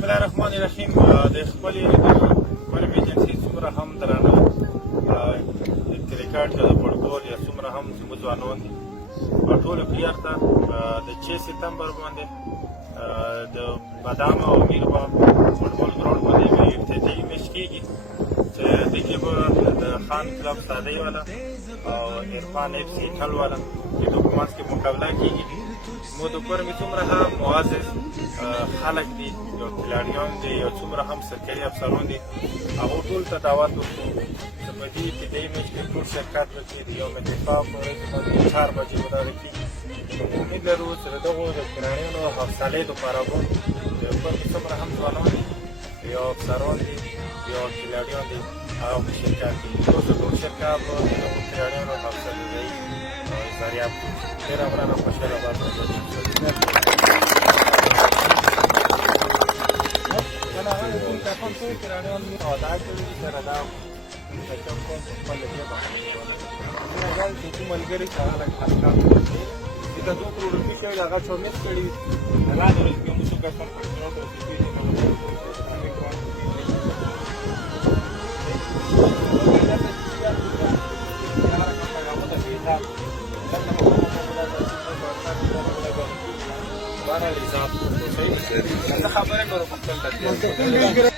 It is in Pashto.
بسم الله الرحمن الرحیم. د خپلې فرم ایجنسي څومره هم درانه ریکارډ د پړکول یا څومره هم زموږ ځوانان دي په ټولو کلیار ته د 6 سپتمبر باندې د بادام او میربا فوټبال ګراوند باندې افتتاحي میچ کېږي چې دې کې به د خان کلب سادی والا او عرفان اف سی ټل والا د دوه په منځ کې مقابله کېږي. مو د فرمې څومره هم معزز خلک دي یا کلاریان دي یا څومره هم سرکاري افسران دي هغو ټول ته دعوت وکړو چې په دې ابتدایي میچ کې ټول شرکت وکړي. د یوم اتفاق په ورځ باندې 4 بجې به دا کېږي. امید لرو چې د دغو د کلاریانو حوصلې دپاره به د فرمې څومره هم ځوانان دي یا افسران دي یا کلاریان دي هغه په شرکت دي ټول شرکت به د دغو کلاریانو حوصله‌افزایي فریاب کړي. ډېره مننه، خوشحاله به ملګري سره لږ حرکات وکړي. د 2 کروڑ روپۍ شوي هغه چومیس کړي الله د ورځې کې موږ کسان خبره نور مختلف